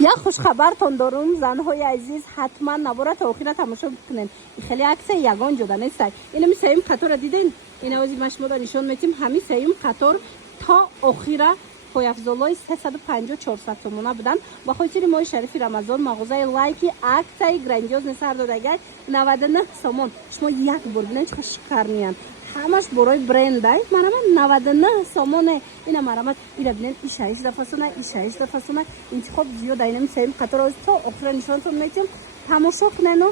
یا خوش خبرتون دارم زنهای عزیز، حتما نباره تا آخر تماشا بکنین. خیلی عکس یگان جدا نیست. اینو می سیم قطار دیدین؟ این اوزی ما شما نشون میدیم. همین سیم قطار تا آخر پای افضلای 350 400 تومانه بدن. با خاطر ماه شریف رمضان مغازه لایکی عکس گرندیوز نثار دادگی 99 تومان. شما یک بار ببینید چه شکر میان. همش برای برند ای مرامت 99 تومانه. اینا مرامت اینا ببینید ایشایش دفعه ایشایش دفعه انتخاب زیاد اینم سیم قطار از تا آخر نشونتون میدیم. تماشا کنین.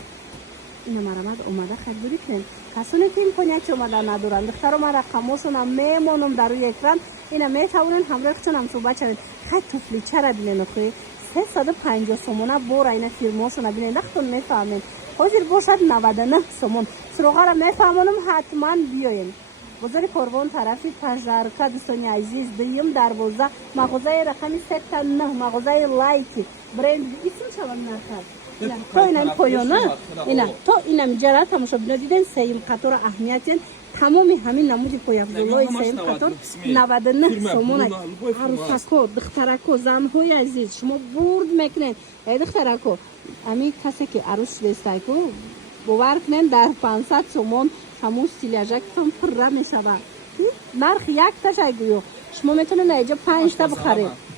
اینا مرامت اومده خدمتی کن. کسانی که امکانیت اومدن ندارن دختر ما رقمشون هم میمونم در روی اکران. اینا میتونن همراهشون هم صحبت کنن. خیلی طفلی چرا ببینید خوی 350 تومانه بور اینا فیلماشون ببینید دختون میفهمین. حاضر باشد 99 تومان. سراغا را میفهمونم حتما بیاین. بازار کاروان طرفی پژارکا دوستان عزیز دیم دروازه مغازه رقم 39 مغازه لایکی برند اسم چه نکرد. تو اینم پایانه اینا تو اینم جرا تماشا ببینید سیم قطار اهمیتن تمامی همین نمودی پای افضلای سیم قطار 99 تومان عروسکو دخترکو زنهای عزیز شما برد میکنین ای دخترکو امی کسی که عروس دسته کو باور کنین در 500 تومان همون استیلیاژکتون پر میشه نرخ یک تاش اگیو شما میتونین اینجا 5 تا بخرید.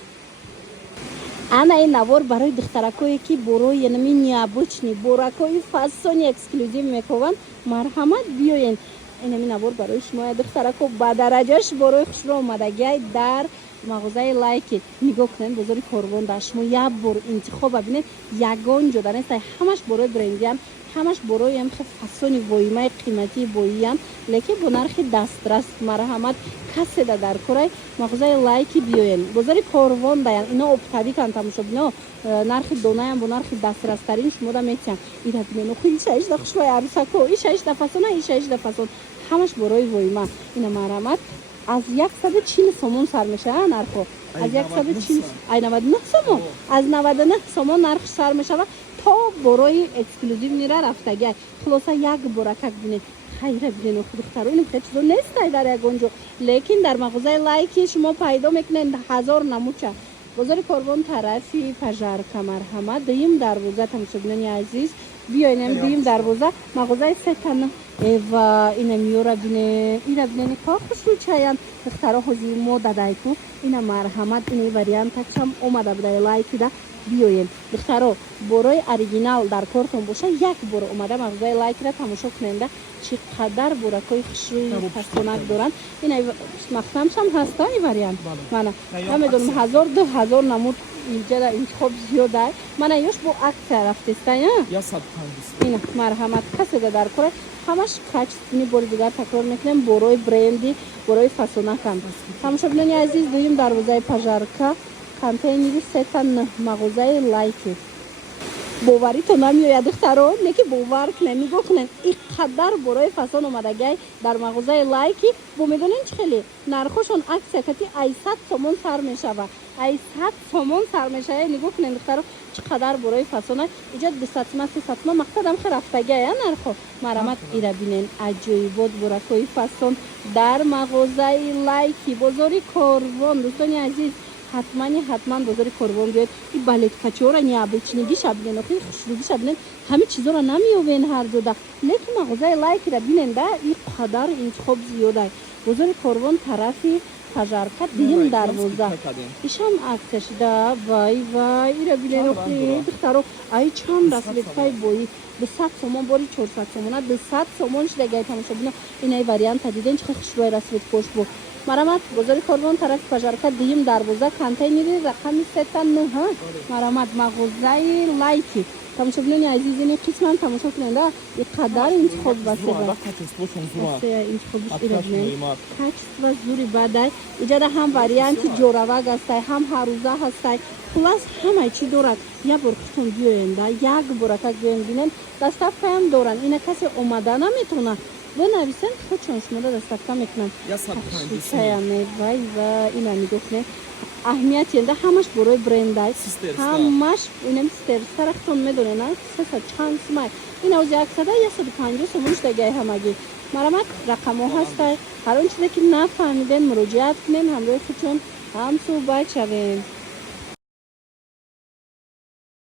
انا این نوار برای دخترکایی که برای نمی نیابوچنی براکای فاسونی اکسکلوزیو میکنن مرحمت بیاین. این نمی نوار برای شما دخترکو با درجهش برای خوشرو آمدگی در مغازه لایکی نگاه کنین بازار کاروان داشت شما یک بار انتخاب ببینید یگان جدا نیست همش برای برندی هم همش برای هم فاسونی وایمای قیمتی بوییم لیکن با نرخ دسترس مرحمت کسی در کره مغازه لایکی بیاین بازار کاروان داین اینا ابتدی کن تماشا ببینید نرخ دونه هم با نرخ دسترس ترین شما میتونن اینا ببینید خیلی چایش دخشوی عروسکو ایشش دفعه ایشش دفعه همش برای وایما اینا مرحمت از 140 تومان سر میشه نرخ از 140 ای 99 تومان از 99 تومان نرخ سر میشه تا برای اکسکلوزیو میره رفتگی خلاصه یک برکک ببینید خیره ببینید دخترا این خیلی چیزا نیست در یگانجا لیکن در مغازه لایکی شما پیدا میکنین هزار نموچه بازار کاروان طرفی پژارکا مرحمت دیم دروازه تماشا بینین عزیز بیاین دیم دروازه مغازه ستن و اینا میورا بینه اینا بینه که خوشو چایم دخترا خوزی مو دادایکو اینا مرحمت این وریانت هم اومده بده لایکی ده بیاین دخترا برای اوریجینال در کارتون باشه یک بار اومده مغازه لایک را تماشا کننده چقدر برکای خوشروی پسونک دارن اینا مختمش هم هست این وریانت من نمیدونم 1000 2000 نمود اینجا در انتخاب زیاده من ایش با عکس رفتسته یا 150 اینا مرحمت کسی در کار همش کچ اینی بار دیگر تکرار میکنم برای برندی برای فاسونک هم تماشا بینید عزیز دویم دروازه پژارکا کانتینری 39 مغازه لایکی باوری تو نمیاد دختران نکی باور کنن نگاه کنن اینقدر برای فسان اومدگی در مغازه لایکی بو میدونین چه خیلی نرخشون عکس کتی 800 تومان سر میشه و 800 تومان سر میشه نگاه کنن دختران چقدر برای فسان اینجا 200 تومان 300 تومان مقصدم خیر رفتگی نرخ مرامت ایرا بینن عجایبات برای فسان در مغازه لایکی بازار کاروان دوستان عزیز حتما بازار کاروان بیاید این بالت کچورا نیابچنگی شبنن و خیلی خوشرویی شبنن همه چیزا را نمیوین هر جا ده لیکن مغازه لایک را بینن ده این قدر انتخاب زیاده بازار کاروان طرفی پژارکا دیم دروازه ایشم عکسش ده وای ایرا بینن و خیلی دخترو ای چند رسلت پای بویی 200 تومان باری 400 تومان 200 تومانش دیگه تماشا ببینید این ای وریانت دیدین چه خوشروی رسلت پوش بو مرامت بازار کاروان طرف پژارکا دیم دروازه کانتینری رقم 39 مرامت مغازه لایکی تماشا ببینید عزیز این قسمت تماشا کنید این قدر انتخاب واسه انتخابش ایرادی کچ و زوری بعد اینجا هم وریانت جوراوگ است هم هروزه هست خلاص همه چی دارد یا برختون بیاین یک برکت بیاین ببینن دستافه هم دارن اینا کسی اومده نمیتونه بنویسن خودشون شما دستافه میکنن یا 150 وای اینا میگفتن اهمیت ینده همش برای برند است همش اینم سرختون میدونه نه سه چند سمای این از 100 یا 150 سومش دیگه همگی مرامت رقم ها هست هر اون چیزی که نفهمیدن مراجعت کنین همراه خودتون هم صحبت شوین.